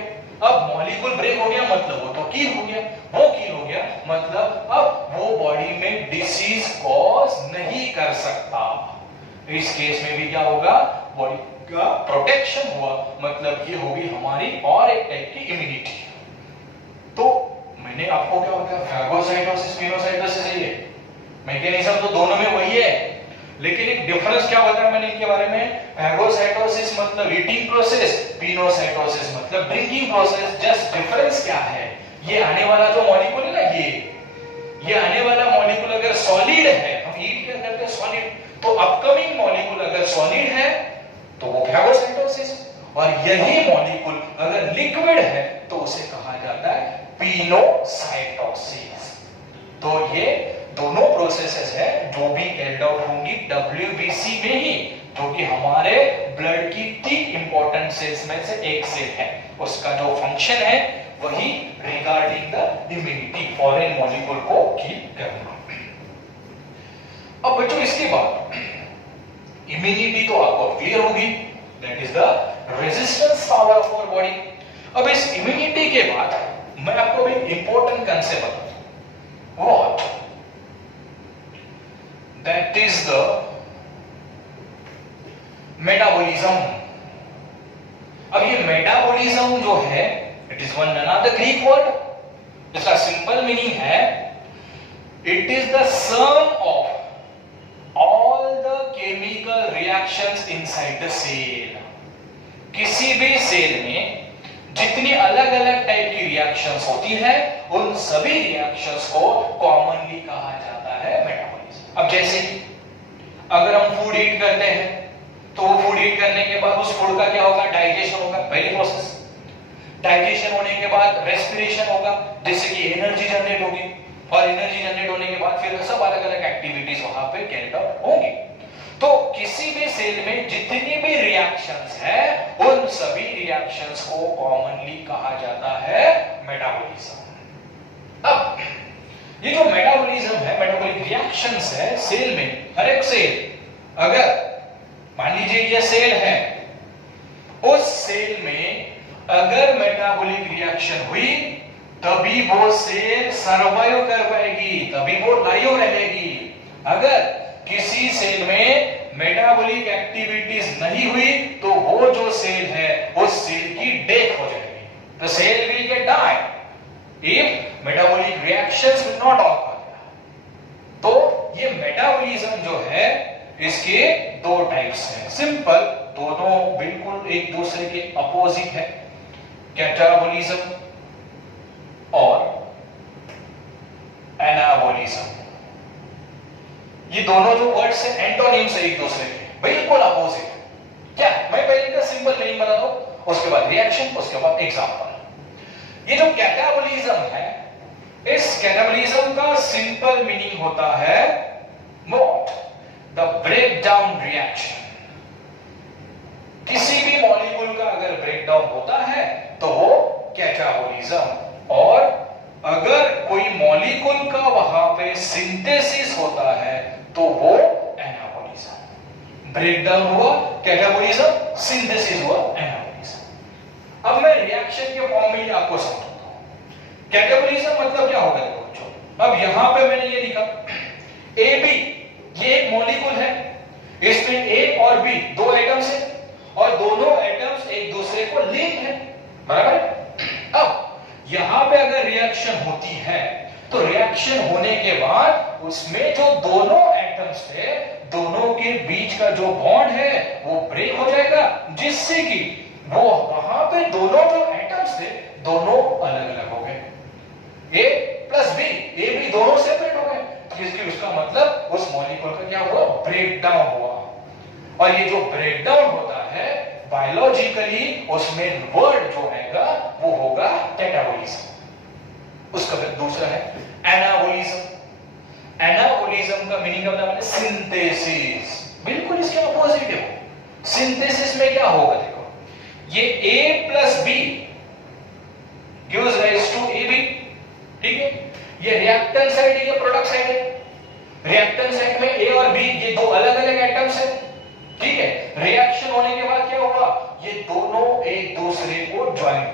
अब मॉलिक्यूल ब्रेक हो गया मतलब वो तो किल हो गया, वो किल हो गया मतलब अब वो बॉडी में डिसीज कॉज नहीं कर सकता। इस केस में भी क्या होगा? बॉडी का प्रोटेक्शन हुआ, मतलब ये होगी हमारी और एक टाइप की इम्यूनिटी। तो मैंने आपको क्या बताया? फैगोसाइटोसिस, पिनोसाइटोसिस है, ये मैकेनिज्म तो दोनों में वही है, लेकिन एक डिफरेंस क्या बताया मैंने इनके बारे में? फैगोसाइटोसिस मतलब ईटिंग प्रोसेस, पिनोसाइटोसिस मतलब ड्रिंकिंग प्रोसेस। जस्ट डिफरेंस क्या है? ये आने वाला जो मॉलिक्यूल है ना, ये आने वाला मॉलिक्यूल अगर सॉलिड है, हम हीट क्या करते हैं सॉलिड, तो अपकमिंग मॉलिक्यूल अगर सॉलिड है तो वो फेगोसाइटोसिस, और यही मॉलिक्यूल अगर लिक्विड है तो उसे कहा जाता है पिनोसाइटोसिस। तो ये दोनों प्रोसेसेस है जो भी कैरिड आउट होंगी WBC में ही, जो कि हमारे ब्लड की 3 इंपॉर्टेंट सेल्स में से एक सेल है, उसका जो फंक्शन है वही regarding the immunity, foreign molecule को कीप करना। अब बच्चों इसके बाद इम्यूनिटी तो आपको क्लियर होगी, that is the resistance power of our body. अब इस इम्यूनिटी के बाद मैं आपको एक इंपॉर्टेंट कंसेप्ट बताता हूं, what that is the metabolism. अब ये मेटाबॉलिज्म जो है, it is one another Greek word, इसका सिंपल मीनिंग है it is the sum of all the chemical reactions inside the cell. किसी भी सेल में जितनी अलग अलग टाइप की रिएक्शंस होती है, उन सभी रिएक्शंस को कॉमनली कहा जाता है मेटाबॉलिज्म। अब जैसे कि अगर हम फूड ईट करते हैं तो वो फूड ईट करने के बाद उस फूड का क्या होगा, डाइजेशन होगा, पहली प्रोसेस। डाइजेशन होने के बाद रेस्पिरेशन होगा, जिससे कि एनर्जी जनरेट होगी, और एनर्जी जनरेट होने के बाद फिर सब अलग अलग एक्टिविटीज वहां पे कैरिड आउट होंगी। तो किसी भी सेल में जितनी भी रिएक्शंस है, उन सभी रिएक्शंस को कॉमनली कहा जाता है मेटाबॉलिज्म। अब ये जो मेटाबॉलिज्म है, मेटाबॉलिक रिएक्शंस है सेल में, हर एक सेल, अगर मान लीजिए ये सेल है, उस सेल में अगर मेटाबॉलिक रिएक्शन हुई तभी वो सेल सरवाइव कर पाएगी, तभी वो लाइव रहेगी। अगर किसी सेल में मेटाबॉलिक एक्टिविटीज नहीं हुई तो वो जो सेल है उस सेल की डेथ हो जाएगी। The cell will get die if metabolic reactions will not occur. तो ये मेटाबॉलिज्म जो है इसके 2 टाइप्स हैं, सिंपल, दोनों बिल्कुल एक दूसरे के अपोजिट है, कैटाबॉलिज्म और एनाबॉलिज्म। ये दोनों जो वर्ड्स हैं एंटोनिम्स है एक दूसरे के, बिल्कुल अपोजिट। क्या मैं पहले का सिंपल मीनिंग बता दूं, उसके बाद रिएक्शन, उसके बाद एग्जांपल। ये जो कैटाबॉलिज्म है, इस कैटाबॉलिज्म का सिंपल मीनिंग होता है व्हाट, द ब्रेकडाउन रिएक्शन। किसी भी मॉलिक्यूल का अगर ब्रेकडाउन होता है तो वो कैटाबॉलिज्म, और अगर कोई मॉलिक्यूल का वहां पे सिंथेसिस होता है तो वो एनाबॉलिज्म। ब्रेकडाउन हुआ कैटाबॉलिज्म, सिंथेसिस हुआ एनाबॉलिज्म। अब मैं रिएक्शन के फॉर्म में आपको समझाता हूं। कैटाबॉलिज्म मतलब क्या होगा बच्चों, अब यहां पे मैंने ये लिखा AB, ये एक मॉलिक्यूल है, इसमें A और B 2 एटम्स हैं, और दोनों एटम्स एक दूसरे को लिंक है, बराबर। अब यहां पे अगर रिएक्शन होती है तो रिएक्शन होने के बाद उसमें जो दोनों एटम्स थे, दोनों के बीच का जो बॉन्ड है वो ब्रेक हो जाएगा, जिससे कि वो वहां पे दोनों जो एटम्स थे दोनों अलग अलग हो गए। A plus B, A B दोनों सेपरेट हो गए, जिसकी उसका मतलब उस मॉलिक्यूल का क्या हुआ, ब्रेकडाउन हुआ। और ये जो ब्रेकडाउन होता है बायोलॉजिकली, उसमें वर्ड जो हैगा वो होगा कैटाबॉलिज्म। उसका फिर दूसरा है एनाबॉलिज्म। एनाबॉलिज्म का मीनिंग क्या है, सिंथेसिस, बिल्कुल इसके अपोजिट है वो। सिंथेसिस में क्या होगा, देखो ये A plus B gives rise to AB, ठीक है। ये रिएक्टेंट साइड है, ये प्रोडक्ट साइड है। रिएक्टेंट साइड में A और B ये 2 अलग अलग एटम्स है, ठीक है। रिएक्शन होने के बाद क्या हुआ, ये दोनों एक दूसरे को ज्वाइन हो गए,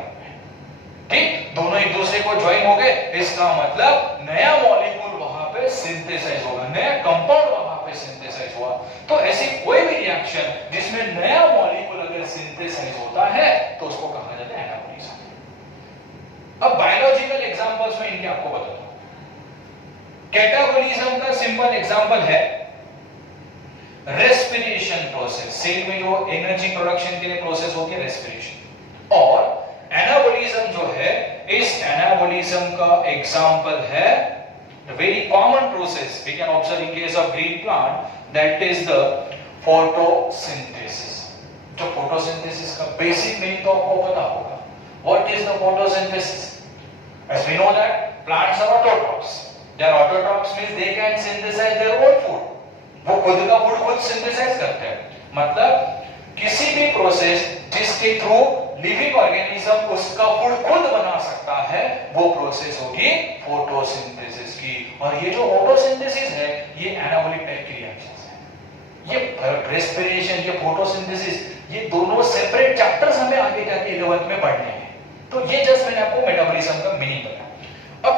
ठीक, दोनों एक दूसरे को ज्वाइन हो गए। इसका मतलब नया मॉलिक्यूल वहां पे सिंथेसाइज होगा, नया कंपाउंड वहां पे सिंथेसाइज हुआ। तो ऐसी कोई भी रिएक्शन जिसमें नया मॉलिक्यूल अगर सिंथेसाइज होता है तो उसको कहा जाता है एनाबॉलिज्म। अब बायोलॉजिकल एग्जांपल्स में इनके आपको बताता हूं। कैटाबॉलिज्म का सिंपल एग्जांपल है रेस्पिरेशन प्रोसेस, सेल में जो एनर्जी प्रोडक्शन के लिए प्रोसेस होती है रेस्पिरेशन। और एनाबॉलिज्म जो है इस एनाबॉलिज्म का एग्जांपल है very common process we can observe in case of green plant, that is the photosynthesis. जो फोटोसिंथेसिस का बेसिक मीनिंग तो आपको पता होगा। What is the photosynthesis? As we know that plants are autotrophs. They are autotrophs means they can synthesize their own food. वो खुद का food खुद सिंथेसाइज करते हैं। मतलब किसी भी प्रोसेस जिसके थ्रू लिविंग ऑर्गेनिज्म उसका फूड खुद बना सकता है, वो प्रोसेस होगी फोटोसिंथेसिस की। और ये जो फोटोसिंथेसिस है ये एनाबॉलिक टाइप की रिएक्शंस है। ये रेस्पिरेशन, ये फोटोसिंथेसिस, ये दोनों सेपरेट चैप्टर्स हमें आगे जाके 11th में पढ़ने हैं। तो ये जस्ट मैंने आपको मेटाबॉलिज्म का मीनिंग बताया। अब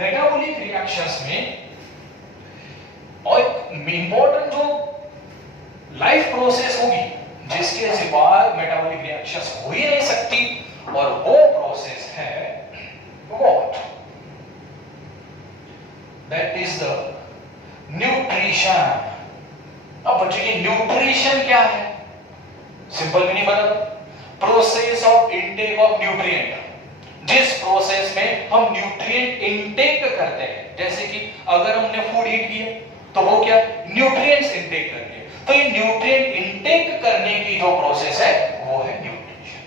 मेटाबॉलिक रिएक्शंस में और इंपॉर्टेंट जो लाइफ प्रोसेस होगी जिसके सिवा मेटाबॉलिक रिएक्शंस हो ही नहीं सकती, और वो प्रोसेस है what? That is the nutrition. अब बच्चों ये न्यूट्रिशन क्या है? सिंपल मीनिंग बता दो, process of intake of nutrient. जिस प्रोसेस में हम न्यूट्रिएंट इनटेक करते हैं, जैसे कि अगर हमने फूड ईट किया तो वो क्या न्यूट्रिएंट्स इनटेक कर लिए, तो ये न्यूट्रिएंट इनटेक करने की जो प्रोसेस है वो है न्यूट्रिशन।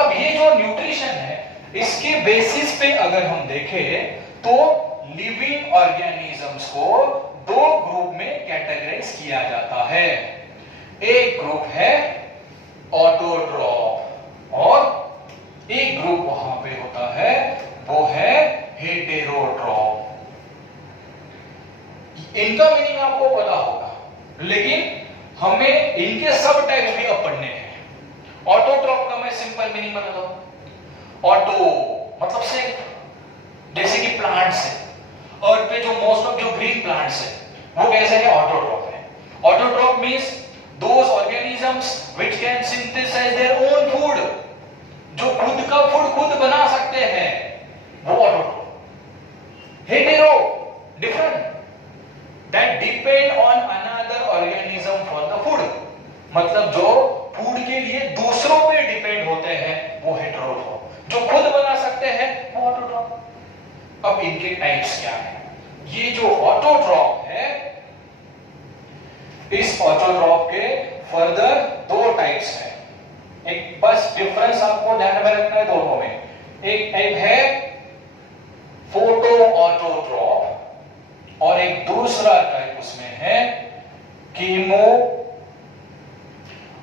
अब ये जो न्यूट्रिशन है इसके बेसिस पे अगर हम देखें तो लिविंग ऑर्गेनिजम्स को दो ग्रुप में कैटेगराइज किया जाता है। एक ग्रुप है ऑटोट्रॉफ और एक ग्रुप वहां पे होता है वो है हेटेरोट्रॉफ। इनका मीनिंग आपको पता होगा, लेकिन हमें इनके सब टाइप्स भी अब पढ़ने हैं। ऑटोट्रॉफ का मैं सिंपल मीनिंग बता दूं। ऑटो मतलब सिर्फ, जैसे कि प्लांट्स है, अर्थ पे जो मोस्ट ऑफ जो ग्रीन प्लांट्स है वो कैसे है? ऑटोट्रॉफ है। Autotroph means those organisms which can synthesize their own food, जो खुद का फूड खुद बना सकते हैं, वो autotroph. Hetero different, that depend on another organism for the food, मतलब जो फूड के लिए दूसरों पे डिपेंड होते हैं वो हेटेरोट्रॉफ। जो खुद बना सकते हैं वो ऑटोट्रॉफ। अब इनके टाइप्स क्या है? ये जो ऑटोट्रॉफ है, इस ऑटोट्रॉफ के फर्दर दो टाइप्स हैं। एक बस डिफरेंस आपको ध्यान में रखना है दोनों में। एक टाइप है फोटो ऑटोट्रॉफ और एक दूसरा टाइप उसमें है कीमो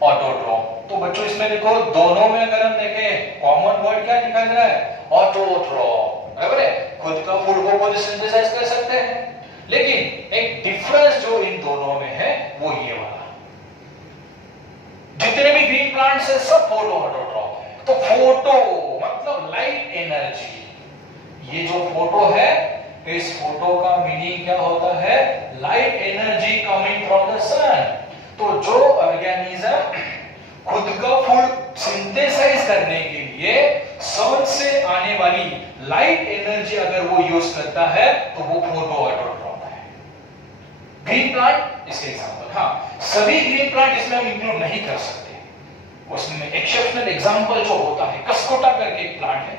ऑटोट्रॉफ। तो बच्चों इसमें देखो, दोनों में अगर हम देखें कॉमन वर्ड क्या दिखाई दे रहा है? ऑटोट्रॉफ। बराबर है, खुद का फूड को खुद सिंथेसाइज कर सकते हैं। लेकिन एक डिफरेंस जो इन दोनों में है वो ये वाला, जितने भी ग्रीन प्लांट्स है सब फोटो ऑटोट्रॉफ है। तो फोटो मतलब लाइट एनर्जी। ये जो फोटो है, इस फोटो का मीनिंग क्या होता है? Light energy coming from the sun. तो जो ऑर्गेनिज्म खुद का फूड सिंथेसाइज करने के लिए सन से आने वाली लाइट एनर्जी अगर वो यूज करता है तो वो फोटो ऑटोट्रॉफ। ग्रीन प्लांट इसके एग्जांपल। हाँ, सभी ग्रीन प्लांट इसमें हम इंक्लूड नहीं कर सकते। उसमें एक्सेप्शनल एग्जांपल जो होता है, कस्कोटा करके एक प्लांट है,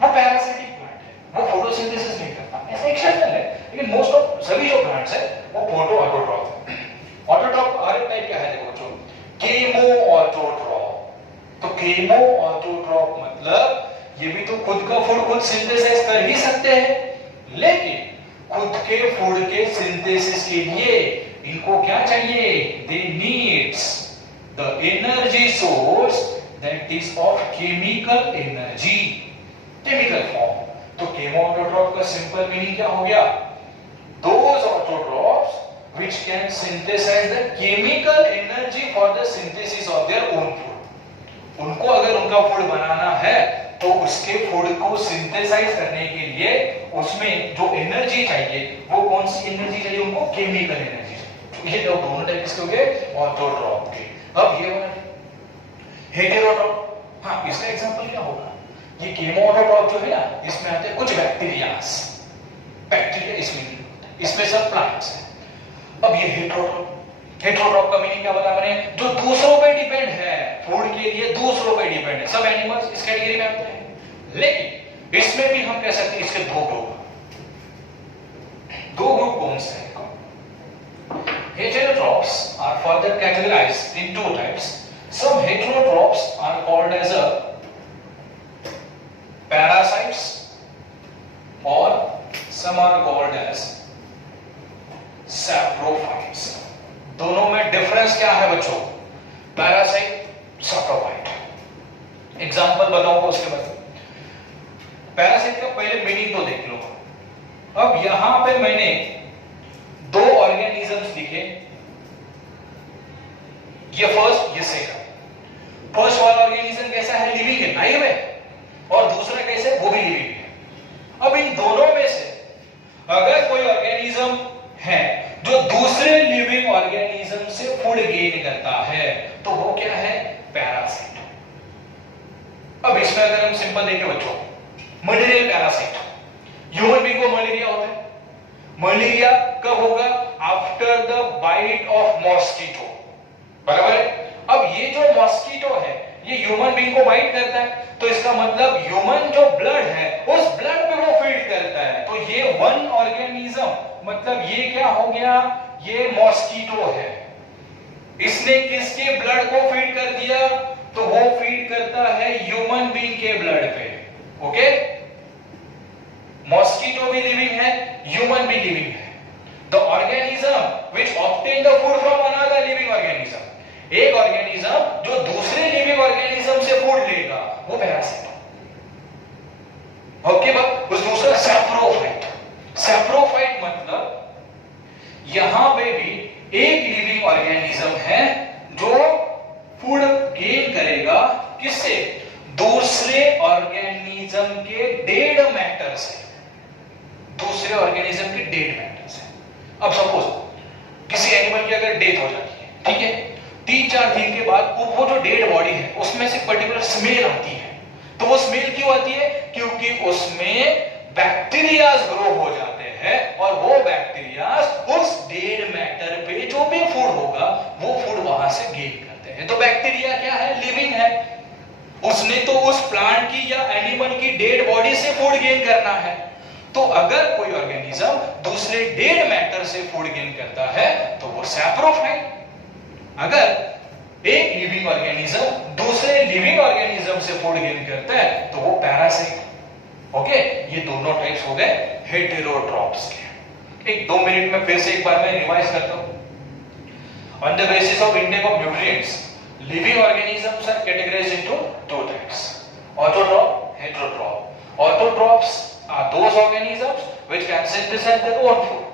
वो पैरासिटिक प्लांट है, वो फोटोसिंथेसिस नहीं करता, ऐसा एक्सेप्शनल है। लेकिन मोस्ट ऑफ सभी जो प्लांट्स है वो फोटो ऑटोट्रॉफ है। ऑटोट्रॉफ और एक टाइप क्या है देखो बच्चों, केमो ऑटोट्रॉफ। तो केमो ऑटोट्रॉफ मतलब ये भी तो खुद का फूड खुद सिंथेसाइज कर ही सकते हैं, लेकिन खुद के फूड के सिंथेसिस के लिए इनको क्या चाहिए? दे needs the energy source that is of chemical energy, chemical form. तो केमो ऑटोट्रॉफ का सिंपल मीनिंग क्या हो गया? Those autotrophs which can synthesize the chemical energy for the synthesis of their own food। उनको अगर उनका फूड बनाना है तो उसके फूड को सिंथेसाइज करने के लिए उसमें जो एनर्जी चाहिए वो कौन सी एनर्जी चाहिए? उनको केमिकल एनर्जी चाहिए। ये दोनों टाइप के हो गए ऑटोट्रॉफ के। अब ये वाला हेटेरोट्रॉफ। हाँ, इसका एग्जांपल क्या होगा? ये केमो ऑटोट्रॉफ जो है ना, इसमें आते हैं कुछ बैक्टीरियाज, बैक्टीरिया इसमें सब प्लांट्स हैं। अब ये हेटेरोट्रॉफ का मीनिंग क्या बताया मैंने? जो दूसरों पे डिपेंड है, फूड के लिए दूसरों पे डिपेंड है। सब एनिमल्स इस कैटेगरी में आते हैं, लेकिन इसमें भी हम कह सकते हैं इसके दो ग्रुप कौन से हैं? Heterotrophs are further categorized in two types. Some heterotrophs are called as a parasites or some are called as saprophytes. दोनों में डिफरेंस क्या है बच्चों? Parasite, saprophyte. एग्जांपल बताऊंगा उसके बाद। पैरासाइट का पहले मीनिंग तो देख लो। अब यहां पे मैंने दो ऑर्गेनिजम्स लिखे, ये फर्स्ट, ये सेकंड। फर्स्ट वाला ऑर्गेनिज्म कैसा है? लिविंग है, लाइव है, और दूसरा कैसे? वो भी लिविंग है। अब इन दोनों में से अगर कोई ऑर्गेनिज्म है जो दूसरे लिविंग ऑर्गेनिज्म से फूड गेन करता है तो वो क्या है? पैरासाइट। अब इसमें अगर हम सिंपल देखें बच्चों, मलेरियल पैरासाइट, ह्यूमन बीइंग को मलेरिया होता है। मलेरिया कब होगा? After the bite of mosquito, बराबर है। अब ये जो मॉस्किटो है ये ह्यूमन बीइंग को बाइट करता है, तो इसका मतलब ह्यूमन जो ब्लड है उस ब्लड पे वो फीड करता है। तो ये वन ऑर्गेनिज्म, मतलब ये क्या हो गया? ये मॉस्किटो है, इसने किसके ब्लड को फीड कर दिया? तो वो फीड करता है ह्यूमन बीइंग के ब्लड पे। ओके, मॉस्किटो भी लिविंग है, ह्यूमन भी लिविंग है। The organism which obtain the food from another living organism, एक ऑर्गेनिज्म जो दूसरे लिविंग ऑर्गेनिज्म से फूड लेगा वो पैरासाइट। ओके बात। उस दूसरा सैप्रोफाइट। सैप्रोफाइट मतलब यहां पे भी एक लिविंग ऑर्गेनिज्म है जो फूड गेन करेगा, किससे? दूसरे ऑर्गेनिज्म के डेड मैटर से, दूसरे ऑर्गेनिज्म के डेड मैटर से। अब सपोज किसी एनिमल की अगर डेथ हो जाती है, ठीक है, 3-4 दिन के बाद वो जो डेड बॉडी है उसमें से पर्टिकुलर स्मेल आती है। तो वो स्मेल क्यों आती है? क्योंकि उसमें बैक्टीरियाज ग्रो हो जाते हैं और वो बैक्टीरियाज उस डेड मैटर पे जो भी फूड होगा वो फूड वहां से गेन करते हैं। तो बैक्टीरिया क्या है? लिविंग है, उसने तो उस प्लांट की या एनिमल की डेड बॉडी से फूड गेन करना है। तो अगर कोई ऑर्गेनिज्म दूसरे डेड मैटर से फूड गेन करता है तो वो सैप्रोफाइट। अगर एक लिविंग ऑर्गेनिज्म दूसरे लिविंग ऑर्गेनिज्म से फूड गेन करता है तो वो पैरासाइट। ओके, ये दोनों टाइप्स हो गए हेटेरोट्रॉप्स के। एक 2 मिनट में फिर से एक बार मैं रिवाइज करता हूं। On the basis of intake of nutrients, living organisms are categorized into two types: autotroph, heterotroph. Autotrophs are those organisms which can synthesize their own food,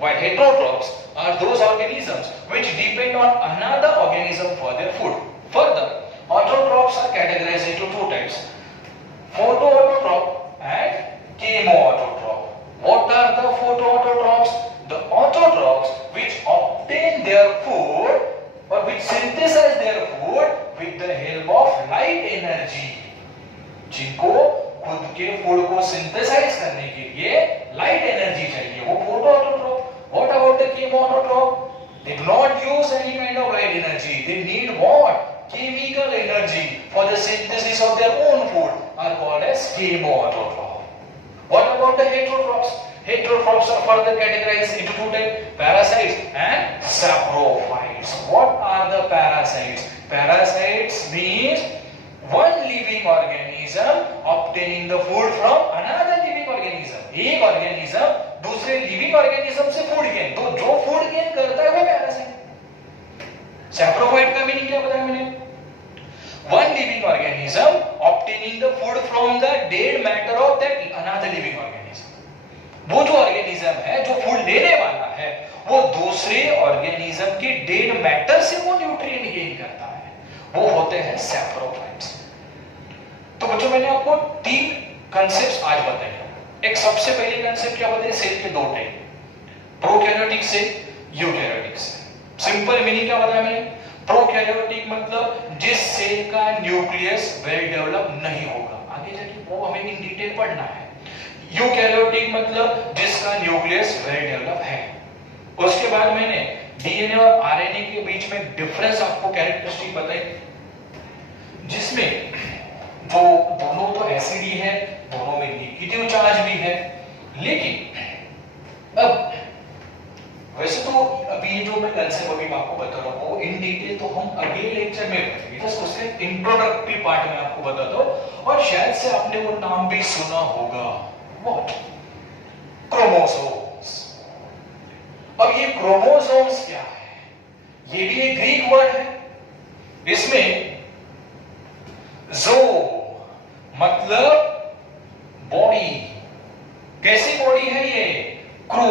while heterotrophs are those organisms which depend on another organism for their food. Further, autotrophs are categorized into two types: photoautotroph and chemoautotroph. What are the photoautotrophs? The autotrophs which obtain their food or which synthesize their food with the help of light energy, जिनको खुद के food को synthesise करने के लिए light energy चाहिए, वो फोटोऑटोट्रॉफ। What about the chemoautotroph? They do not use any kind of light energy. They need what? Chemical energy for the synthesis of their own food, are called as chemoautotroph. What about the heterotrophs? Heterotrophs are further categorized into two types: parasites and saprophytes. What are the parasites? Parasites means one living organism obtaining the food from another living organism. एक organism दूसरे living organism से food gain, तो जो food gain करता है वो parasite। saprophyte का meaning क्या बताया मैंने? One living organism obtaining the food from the dead matter of that another living organism. वो जो ऑर्गेनिज्म है जो फूड लेने वाला है वो दूसरे ऑर्गेनिज्म के डेड मैटर से वो न्यूट्रिएंट गेन करता है, वो होते हैं सैप्रोफाइट्स। तो बच्चों मैंने आपको 3 कांसेप्ट्स आज बताए। एक सबसे पहले कांसेप्ट क्या बताया? सेल के 2 type, prokaryotic cell, eukaryotic cell. Simple meaning क्या बताया मैंने? प्रोकैरियोटिक मतलब जिस सेल का न्यूक्लियस वेल डेवलप नहीं होगा, आगे जाके वो हमें इन डिटेल पढ़ना है। यूकैरियोटिक मतलब जिसका न्यूक्लियस वेल डेवलप है। उसके बाद मैंने डीएनए और आरएनए के बीच में डिफरेंस आपको कैरेक्टरिस्टिक बताई, जिसमें जो दोनों तो एसिड ही है, दोनों में नेगेटिव चार्ज भी है, लेकिन अब वैसे तो अभी ये जो मैं कंसेप्ट अभी आपको बता रहा हूँ इन डिटेल तो हम अगले लेक्चर में पढ़ेंगे, जस्ट उसके इंट्रोडक्टरी पार्ट में आपको बताता हूँ। और शायद से आपने वो नाम भी सुना होगा, व्हाट, क्रोमोसोम्स। अब ये क्रोमोसोम्स क्या है? ये भी एक ग्रीक वर्ड है। इसमें जो मतलब बॉडी, कैसी बॉडी है ये? क्रो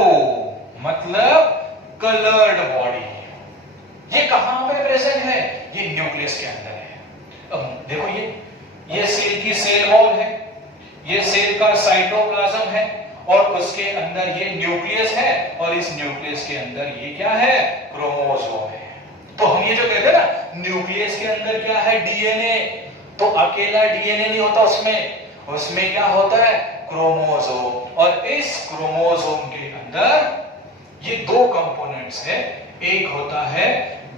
मतलब कलर्ड बॉडी। ये कहां पे प्रेजेंट है? ये न्यूक्लियस के अंदर है। अब देखो ये सेल की सेल वॉल है, ये सेल का साइटोप्लाज्म है, और उसके अंदर ये न्यूक्लियस है, और इस न्यूक्लियस के अंदर ये क्या है? क्रोमोसोम है। तो हम ये जो कहते हैं ना न्यूक्लियस के अंदर क्या है? डीएनए। तो अकेला डीएनए नहीं होता उसमें क्या होता है? क्रोमोसोम। और इस क्रोमोसोम के अंदर ये दो कंपोनेंट्स है, एक होता है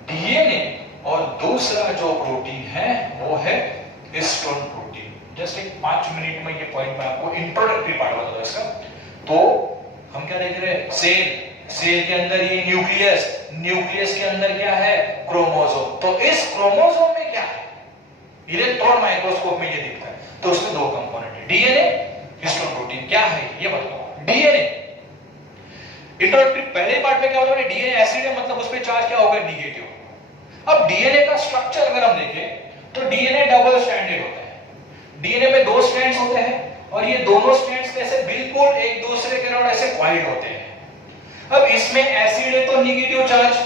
डीएनए और दूसरा जो प्रोटीन है वो है हिस्टोन प्रोटीन। जस्ट एक 5 मिनट में ये पॉइंट मैं आपको इंट्रोडक्टरी पार्ट बता दूं इसका। तो हम क्या देख रहे हैं? सेल के अंदर ये न्यूक्लियस के अंदर क्या है? क्रोमोसोम। तो इस क्रोमोसोम में क्या है? इलेक्ट्रॉन माइक्रोस्कोप में ये दिखता है। तो उसमें दो कंपोनेंट है, डीएनए, हिस्टोन प्रोटीन। क्या है ये बताओ? डीएनए इंट्रोडक्टरी पहले पार्ट में क्या होता है? डीएनए एसिड है, मतलब उस पे चार्ज क्या होगा? नेगेटिव। अब डीएनए का स्ट्रक्चर अगर हम देखें तो डीएनए डबल स्ट्रैंडेड होता है। डीएनए में दो स्ट्रैंड्स होते हैं, और ये दोनों स्ट्रैंड्स कैसे? बिल्कुल एक दूसरे के अराउंड ऐसे क्वाइड होते हैं। अब इसमें एसिड है तो नेगेटिव चार्ज,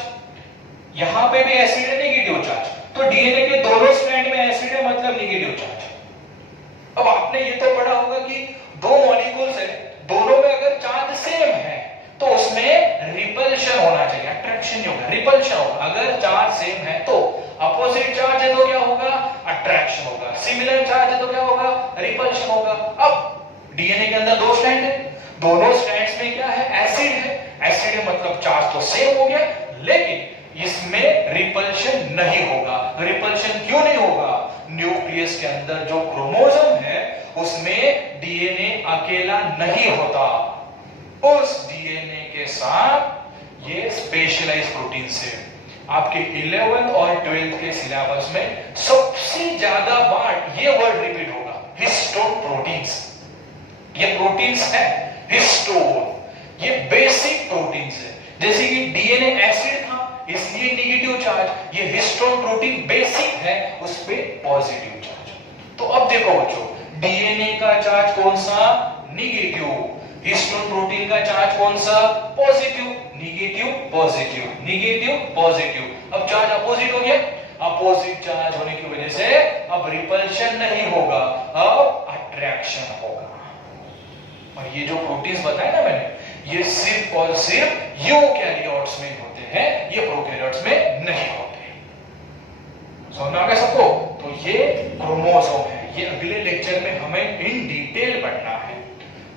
यहां पे भी एसिड है, नेगेटिव चार्ज। तो डीएनए के दोनों स्ट्रैंड में एसिड है, मतलब नेगेटिव चार्ज। अब आपने ये तो पढ़ा होगा कि दो मॉलिक्यूल्स है, दोनों में अगर चार्ज सेम है तो उसमें रिपल्शन होना चाहिए, अट्रैक्शन नहीं होगा, रिपल्शन होगा। अगर चार्ज सेम है तो अपोजिट चार्ज है तो क्या होगा? अट्रैक्शन होगा। सिमिलर चार्ज है तो क्या होगा? रिपल्शन होगा। अब डीएनए के अंदर दो स्ट्रैंड है, दोनों स्ट्रैंड्स में क्या है? एसिड है। एसिड है मतलब चार्ज तो सेम हो गया, लेकिन इसमें रिपल्शन नहीं होगा। रिपल्शन क्यों नहीं होगा? न्यूक्लियस के अंदर जो क्रोमोसोम है उसमें डीएनए अकेला नहीं होता, उस डीएनए के साथ ये स्पेशलाइज्ड प्रोटीन से। आपके 11th और 12th के सिलेबस में सबसे ज्यादा बार ये वर्ड रिपीट होगा, हिस्टोन प्रोटीन्स। ये प्रोटीन्स है हिस्टोन, ये बेसिक प्रोटीन्स है। जैसे कि डीएनए एसिड था इसलिए नेगेटिव चार्ज, ये हिस्टोन प्रोटीन बेसिक है, उस पे पॉजिटिव चार्ज। तो अब देखो बच्चों, डीएनए का चार्ज कौन सा? नेगेटिव। हिस्टोन प्रोटीन का चार्ज कौन सा? Positive. Negative positive, negative positive. अब चार्ज अपोजिट हो गया, अपोजिट चार्ज होने की वजह से अब रिपल्शन नहीं होगा, अब अट्रैक्शन होगा। और ये जो प्रोटीन्स बताए ना मैंने, ये सिर्फ और सिर्फ यूकैरियोट्स में होते हैं, ये प्रोकैरियोट्स में नहीं होते। समझ में आ गया सबको? तो ये क्रोमोसोम है, ये अगले लेक्चर में हमें इन डिटेल पढ़ना है।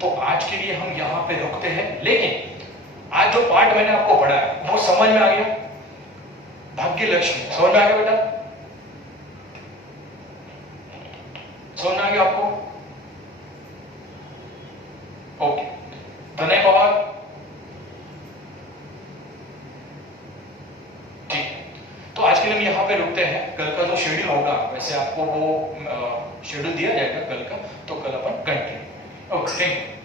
तो आज के लिए हम यहां पे रुकते हैं, लेकिन आज जो पार्ट मैंने आपको पढ़ा है वो समझ में आ गया? भाग्य लक्ष्मी समझ में आ गया बेटा? समझ में आ गया आपको? ओके, धन्यवाद। ठीक, तो आज के लिए हम यहां पे रुकते हैं। कल का जो शेड्यूल होगा वैसे आपको वो शेड्यूल दिया जाएगा कल का, तो कल अपन कंटिन्यू। Okay, thank you.